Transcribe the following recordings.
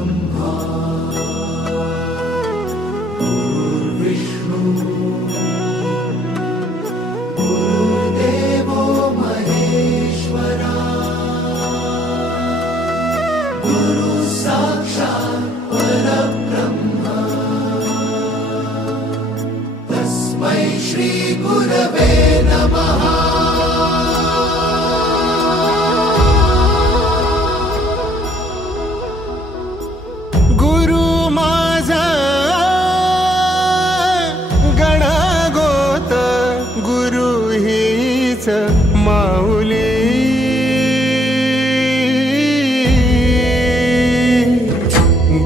ब्रह्मा गुरुर्विष्णु गुरुर्देवो महेश्वरा गुरु साक्षात् परब्रह्म तस्मै श्री गुरवे नमः। माऊली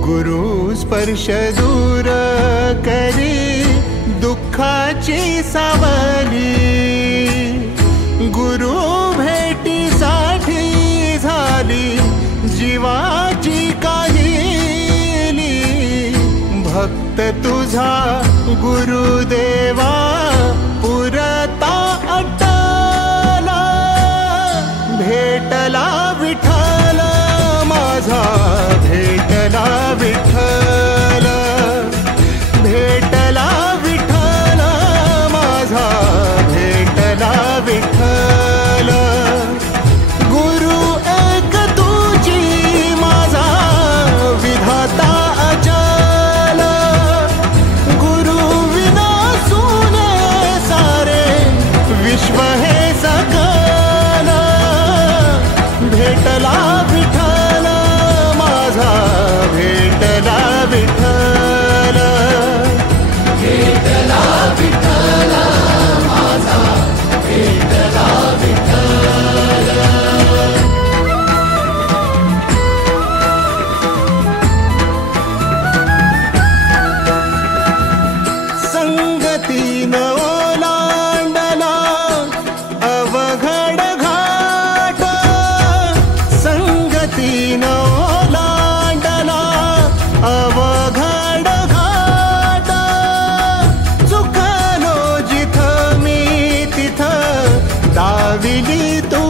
गुरु स्पर्श दूर करी दुःखाची सावली गुरु भेटीसाठी झाली जीवाची काहिली भक्त तुझा गुरुदेवा पुरता भेटला विठ्ठल माझा भेटला विठ्ठल भेटला विठ्ठल माझा भेटला विठ्ठल गुरु एक तुझी माझा विधाता अचल गुरु विना सुने सारे विश्व हे सकल भेटला विठ्ठल माझा भेटला विठ्ठल भेटला विठ्ठल माझा भेटला विठ्ठल। संगतीन ओलांडला अवघड ओलांडला अवघड घाट चुकलो जिथं मी तिथं दाविली तू